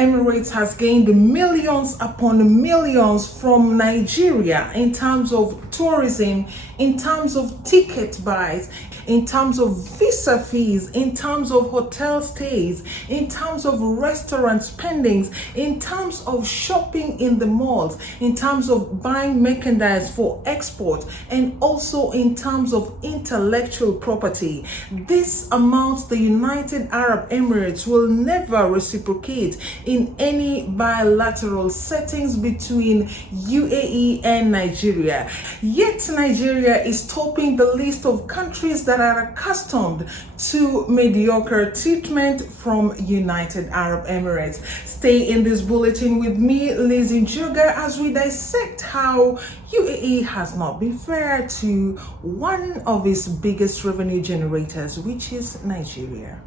Emirates has gained millions upon millions from Nigeria in terms of tourism, in terms of ticket buys, in terms of visa fees, in terms of hotel stays, in terms of restaurant spendings, in terms of shopping in the malls, in terms of buying merchandise for export, and also in terms of intellectual property. This amount the United Arab Emirates will never reciprocate in any bilateral settings between UAE and Nigeria. Yet Nigeria is topping the list of countries that are accustomed to mediocre treatment from United Arab Emirates. Stay in this bulletin with me, Liz Njoga, as we dissect how UAE has not been fair to one of its biggest revenue generators, which is Nigeria.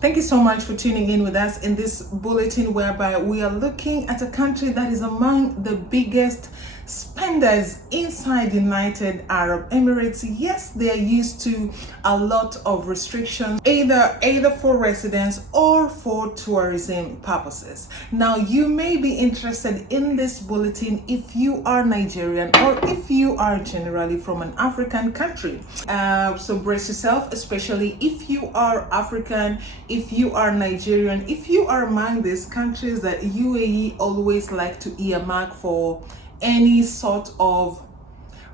Thank you so much for tuning in with us in this bulletin, whereby we are looking at a country that is among the biggest spenders inside the United Arab Emirates. Yes, they are used to a lot of restrictions, either for residents or for tourism purposes. Now, you may be interested in this bulletin if you are Nigerian or if you are generally from an African country. So brace yourself, especially if you are African, if you are Nigerian, if you are among these countries that UAE always like to earmark for any sort of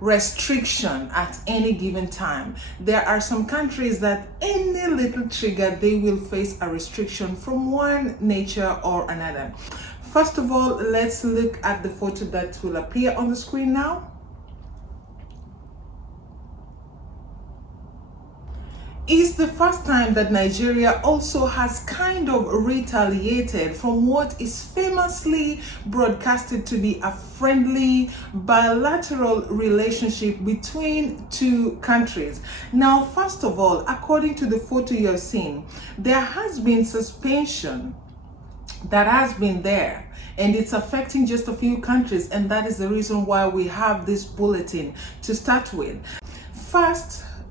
restriction at any given time. There are some countries that any little trigger, they will face a restriction from one nature or another. First of all, let's look at the photo that will appear on the screen now. It's the first time that Nigeria also has kind of retaliated from what is famously broadcasted to be a friendly bilateral relationship between two countries. Now, first of all, according to the photo you're seeing, there has been suspension that has been there, and it's affecting just a few countries, and that is the reason why we have this bulletin to start with.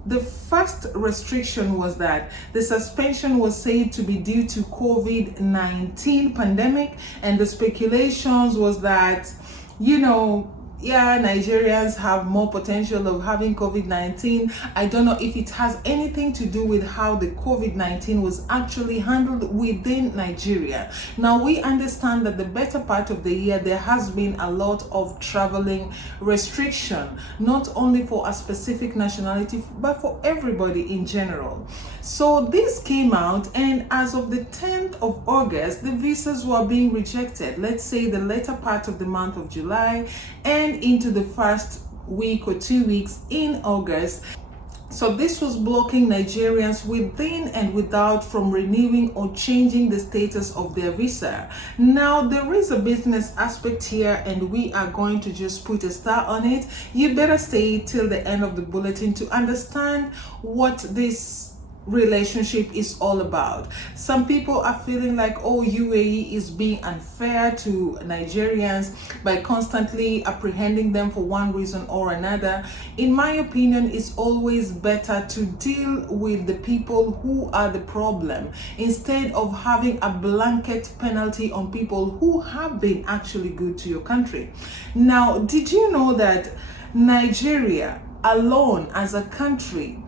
The first restriction was that the suspension was said to be due to COVID-19 pandemic, and the speculations was that, Nigerians have more potential of having COVID-19. I don't know if it has anything to do with how the COVID-19 was actually handled within Nigeria. Now, we understand that the better part of the year, there has been a lot of traveling restriction, not only for a specific nationality, but for everybody in general. So this came out, and as of the 10th of August, the visas were being rejected. Let's say the later part of the month of July and into the first week or 2 weeks in August. So this was blocking Nigerians within and without from renewing or changing the status of their visa. Now, there is a business aspect here, and we are going to just put a star on it. You better stay till the end of the bulletin to understand what this relationship is all about. Some people are feeling like, UAE is being unfair to Nigerians by constantly apprehending them for one reason or another. In my opinion, it's always better to deal with the people who are the problem instead of having a blanket penalty on people who have been actually good to your country. Now, did you know that Nigeria alone as a country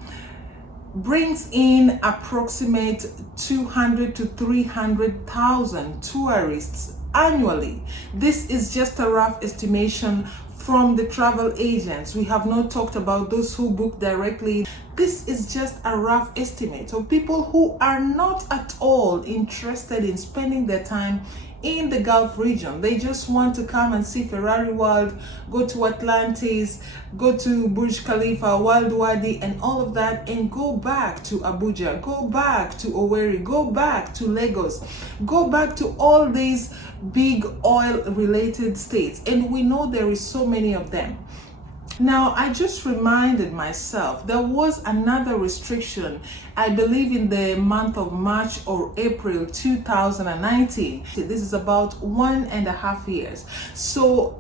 brings in approximate 200 to 300,000 tourists annually? This is just a rough estimation from the travel agents. We have not talked about those who book directly. This is just a rough estimate of people who are not at all interested in spending their time in the Gulf region. They just want to come and see Ferrari World, go to Atlantis, go to Burj Khalifa, Wild Wadi, and all of that, and go back to Abuja, go back to Owerri, go back to Lagos, go back to all these big oil related states. And we know there is so many of them. Now, I just reminded myself there was another restriction, I believe in the month of March or April 2019. This is about 1.5 years. So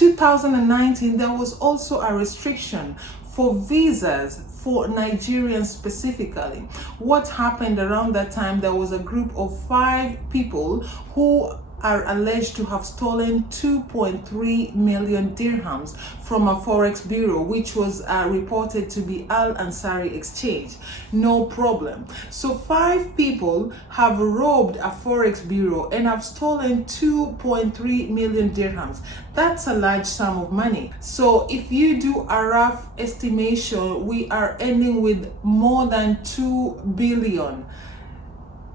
2019, there was also a restriction for visas for Nigerians specifically. What happened around that time, there was a group of 5 people who are alleged to have stolen 2.3 million dirhams from a forex bureau, which was reported to be Al Ansari Exchange. No problem. So 5 people have robbed a forex bureau and have stolen 2.3 million dirhams. That's a large sum of money. So if you do a rough estimation, we are ending with more than 2 billion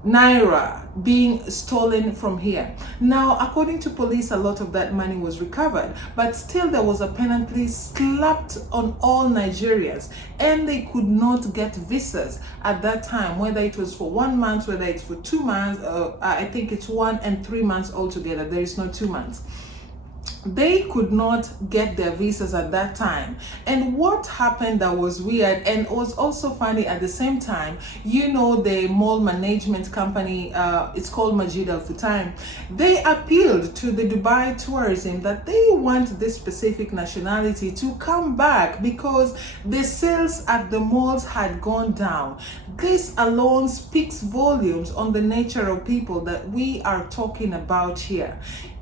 naira being stolen from here. Now, according to police, a lot of that money was recovered, but still there was a penalty slapped on all Nigerians, and they could not get visas at that time, whether it was for 1 month, whether it's for 2 months, I think it's 1 and 3 months altogether. There is no 2 months. They could not get their visas at that time. And what happened that was weird and was also funny at the same time, you know, the mall management company, it's called Majid Al Futtaim, they appealed to the Dubai tourism that they want this specific nationality to come back because the sales at the malls had gone down. This alone speaks volumes on the nature of people that we are talking about here.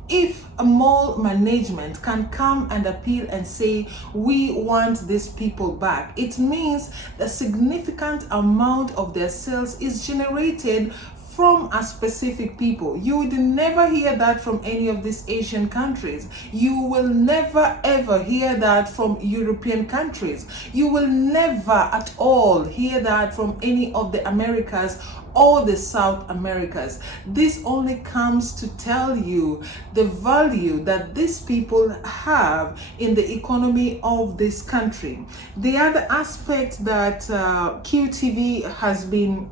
If a mall management can come and appeal and say, we want these people back, it means a significant amount of their sales is generated from a specific people. You would never hear that from any of these Asian countries. You will never ever hear that from European countries. You will never at all hear that from any of the Americas or the South Americas. This only comes to tell you the value that these people have in the economy of this country. The other aspect that QTV has been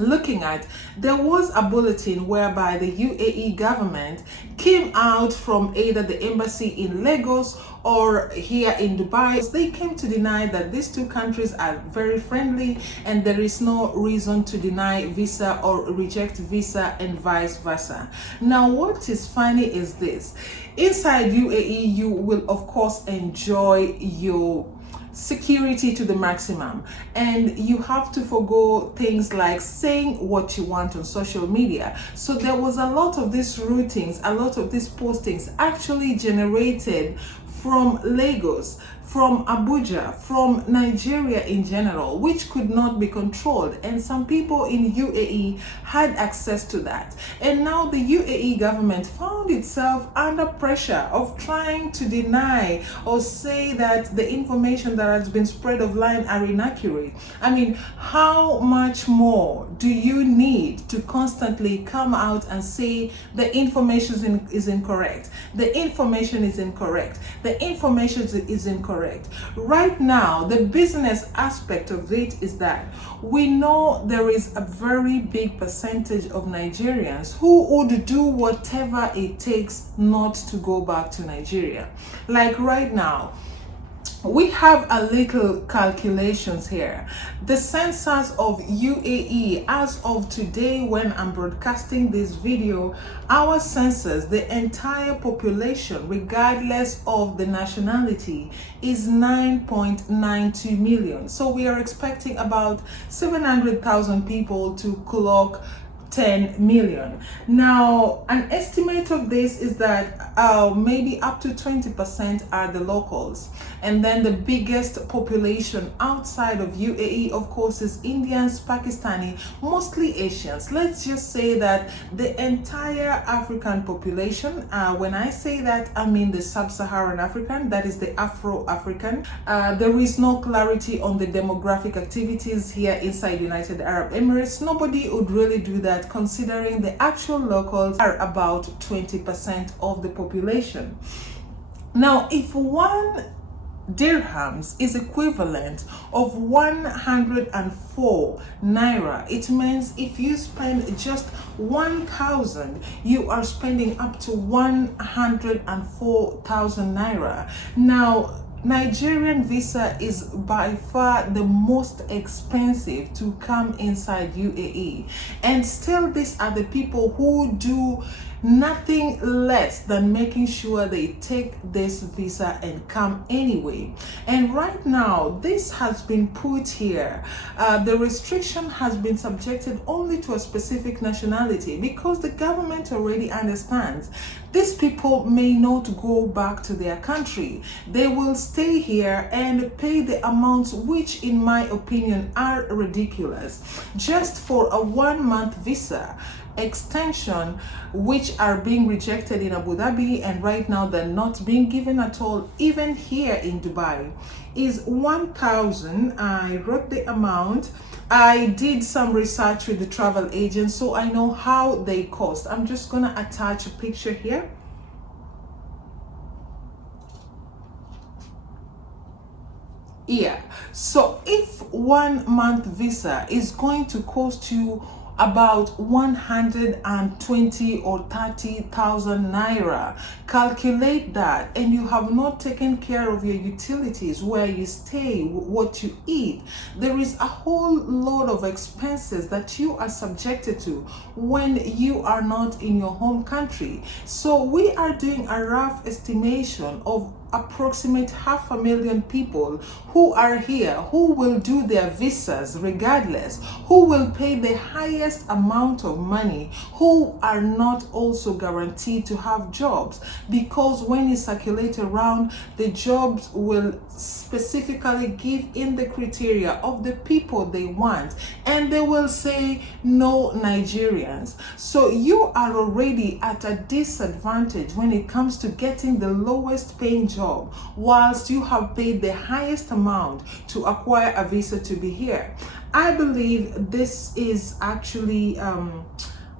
looking at, there was a bulletin whereby the UAE government came out from either the embassy in Lagos or here in Dubai. They came to deny that these two countries are very friendly and there is no reason to deny visa or reject visa and vice versa. Now, what is funny is this: inside UAE, you will of course enjoy your security to the maximum, and you have to forgo things like saying what you want on social media. So there was a lot of these routings, a lot of these postings actually generated from Lagos, from Abuja, from Nigeria in general, which could not be controlled, and some people in UAE had access to that. And now the UAE government found itself under pressure of trying to deny or say that the information that has been spread online are inaccurate. I mean, how much more do you need to constantly come out and say the information is incorrect? The information is incorrect. The information is incorrect. Right now, the business aspect of it is that we know there is a very big percentage of Nigerians who would do whatever it takes not to go back to Nigeria. Like right now, we have a little calculations here. The census of UAE as of today, when I'm broadcasting this video, our census, the entire population regardless of the nationality, is 9.92 million. So we are expecting about 700,000 people to clock 10 million. Now, an estimate of this is that maybe up to 20% are the locals, and then the biggest population outside of UAE, of course, is Indians, Pakistani, mostly Asians. Let's just say that the entire African population, when I say that, I mean the sub-Saharan African, that is the Afro-African. There is no clarity on the demographic activities here inside United Arab Emirates. Nobody would really do that, considering the actual locals are about 20% of the population. Now, if 1 dirhams is equivalent of 104 naira, it means if you spend just 1,000, you are spending up to 104,000 naira. Now, Nigerian visa is by far the most expensive to come inside UAE, and still these are the people who do nothing less than making sure they take this visa and come anyway. And right now, this has been put here. The restriction has been subjected only to a specific nationality because the government already understands these people may not go back to their country. They will stay here and pay the amounts which, in my opinion, are ridiculous just for a 1-month visa extension, which are being rejected in Abu Dhabi, and right now they're not being given at all, even here in Dubai, is 1,000. I wrote the amount. I did some research with the travel agent, so I know how they cost. I'm just gonna attach a picture here. Yeah, so if 1-month visa is going to cost you about 120 or 30,000 naira, calculate that, and you have not taken care of your utilities, where you stay, what you eat. There is a whole lot of expenses that you are subjected to when you are not in your home country. So we are doing a rough estimation of approximate 500,000 people who are here, who will do their visas regardless, who will pay the highest amount of money, who are not also guaranteed to have jobs, because when you circulate around, the jobs will specifically give in the criteria of the people they want, and they will say no Nigerians. So you are already at a disadvantage when it comes to getting the lowest paying job, whilst you have paid the highest amount to acquire a visa to be here. I believe this is actually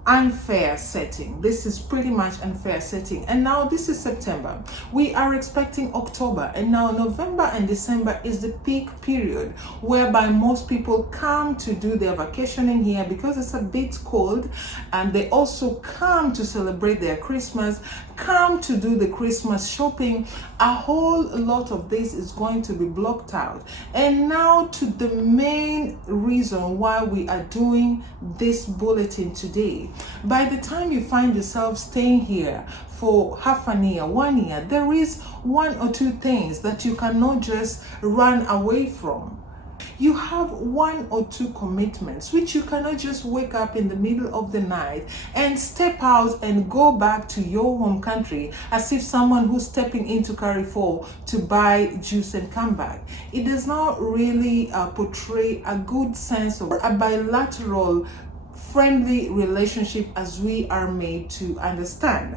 unfair setting. This is pretty much unfair setting. And now this is September. We are expecting October, and now November and December is the peak period whereby most people come to do their vacationing here because it's a bit cold, and they also come to celebrate their Christmas, come to do the Christmas shopping. A whole lot of this is going to be blocked out. And now to the main reason why we are doing this bulletin today. By the time you find yourself staying here for half an year, 1 year, there is 1 or 2 things that you cannot just run away from. You have 1 or 2 commitments which you cannot just wake up in the middle of the night and step out and go back to your home country as if someone who's stepping into Carrefour to buy juice and come back. It does not really portray a good sense of a bilateral friendly relationship as we are made to understand.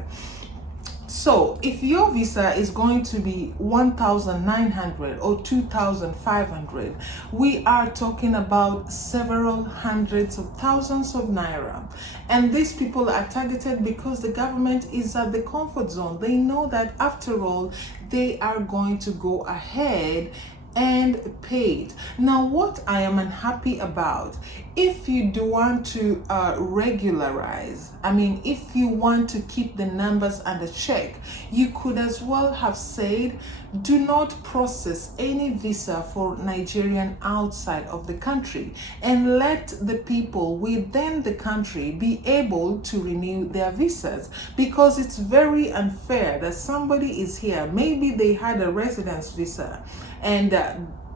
So if your visa is going to be 1,900 or 2,500, we are talking about several hundreds of thousands of naira. And these people are targeted because the government is at the comfort zone. They know that after all, they are going to go ahead and paid. Now, what I am unhappy about, if you do want to regularize, if you want to keep the numbers under check, you could as well have said, do not process any visa for Nigerian outside of the country, and let the people within the country be able to renew their visas, because it's very unfair that somebody is here, maybe they had a residence visa, and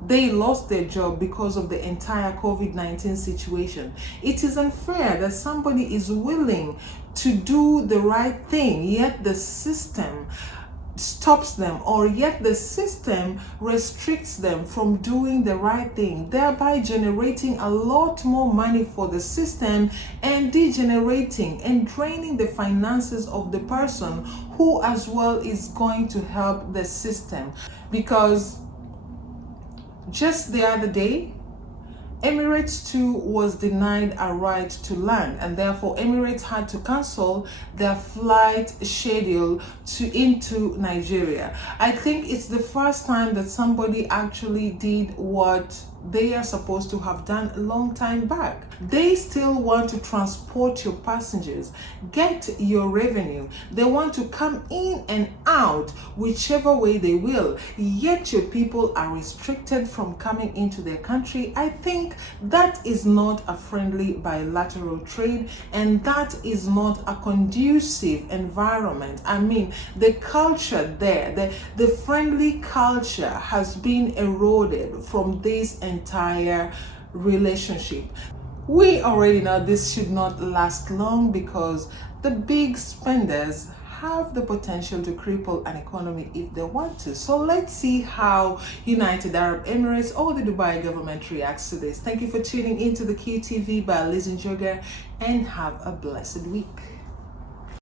they lost their job because of the entire COVID-19 situation. It is unfair that somebody is willing to do the right thing, yet the system stops them, or yet the system restricts them from doing the right thing, thereby generating a lot more money for the system and degenerating and draining the finances of the person who as well is going to help the system. Because just the other day, Emirates too was denied a right to land, and therefore Emirates had to cancel their flight schedule into Nigeria. I think it's the first time that somebody actually did what they are supposed to have done a long time back. They still want to transport your passengers, get your revenue. They want to come in and out whichever way they will, yet your people are restricted from coming into their country. I think that is not a friendly bilateral trade, and that is not a conducive environment. I mean, the culture there, the friendly culture has been eroded from this entire relationship. We already know this should not last long because the big spenders have the potential to cripple an economy if they want to. So let's see how United Arab Emirates or the Dubai government reacts to this. Thank you for tuning into the QTV by Liz and Joga, and have a blessed week.